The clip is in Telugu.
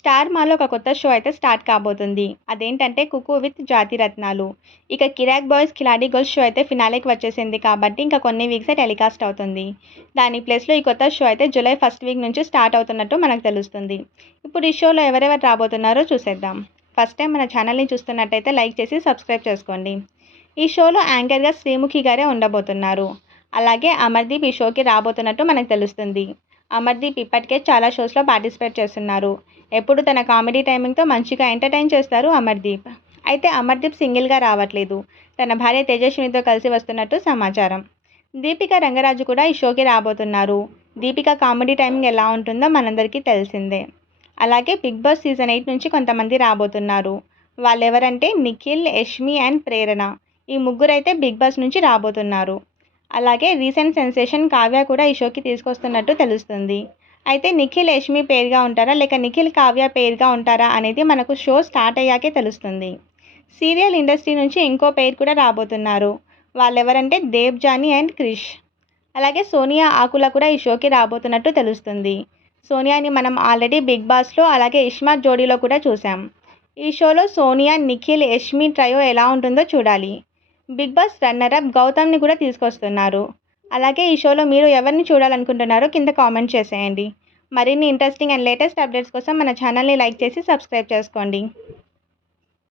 స్టార్ మాలో ఒక కొత్త షో అయితే స్టార్ట్ కాబోతుంది. అదేంటంటే కుకు విత్ జాతి రత్నాలు. ఇక కిరాక్ బాయ్స్ కిలాడి గర్ల్స్ షో అయితే ఫినాలేకి వచ్చేసింది కాబట్టి ఇంకా కొన్ని వీక్సే టెలికాస్ట్ అవుతుంది. దాని ప్లేస్లో ఈ కొత్త షో అయితే జూలై ఫస్ట్ వీక్ నుంచి స్టార్ట్ అవుతున్నట్టు మనకు తెలుస్తుంది. ఇప్పుడు ఈ షోలో ఎవరెవరు రాబోతున్నారో చూసేద్దాం. ఫస్ట్ టైం మన ఛానల్ని చూస్తున్నట్టయితే లైక్ చేసి సబ్స్క్రైబ్ చేసుకోండి. ఈ షోలో యాంకర్గా శ్రీముఖి గారే ఉండబోతున్నారు. అలాగే అమర్దీప్ ఈ షోకి రాబోతున్నట్టు మనకు తెలుస్తుంది. అమర్దీప్ ఇప్పటికే చాలా షోస్లో పార్టిసిపేట్ చేస్తున్నారు. ఎప్పుడు తన కామెడీ టైమింగ్తో మంచిగా ఎంటర్టైన్ చేస్తారు అమర్దీప్. అయితే అమర్దీప్ సింగిల్గా రావట్లేదు. తన భార్య తేజస్వినితో కలిసి వస్తున్నట్టు సమాచారం. దీపిక రంగరాజు కూడా ఈ షోకి రాబోతున్నారు. దీపిక కామెడీ టైమింగ్ ఎలా ఉంటుందో మనందరికీ తెలిసిందే. అలాగే బిగ్ బాస్ సీజన్ ఎయిట్ నుంచి కొంతమంది రాబోతున్నారు. వాళ్ళెవరంటే నిఖిల్ యష్మి అండ్ ప్రేరణ. ఈ ముగ్గురైతే బిగ్ బాస్ నుంచి రాబోతున్నారు. అలాగే రీసెంట్ సెన్సేషన్ కావ్య కూడా ఈ షోకి తీసుకొస్తున్నట్టు తెలుస్తుంది. అయితే నిఖిల్ యష్మి పేరుగా ఉంటారా? లేక నిఖిల్ కావ్య పేరుగా ఉంటారా? అనేది మనకు షో స్టార్ట్ అయ్యాకే తెలుస్తుంది. సీరియల్ ఇండస్ట్రీ నుంచి ఇంకో పేరు కూడా రాబోతున్నారు. వాళ్ళెవరంటే దేవ్జాని అండ్ క్రిష్. అలాగే సోనియా ఆకుల కూడా ఈ షోకి రాబోతున్నట్టు తెలుస్తుంది. సోనియాని మనం ఆల్రెడీ బిగ్ బాస్లో అలాగే ఇష్మాత్ జోడీలో కూడా చూసాం ఈ షోలో సోనియా నిఖిల్ యష్మి ట్రయో ఎలా ఉంటుందో చూడాలి. బిగ్ బాస్ రన్నర్ అప్ గౌతమ్ని కూడా తీసుకొస్తున్నారు. అలాగే ఈ షోలో మీరు ఎవరిని చూడాలనుకుంటున్నారో కింద కామెంట్ చేసేయండి. మరిన్ని ఇంట్రెస్టింగ్ అండ్ లేటెస్ట్ అప్డేట్స్ కోసం మన ఛానల్ని లైక్ చేసి సబ్స్క్రైబ్ చేసుకోండి.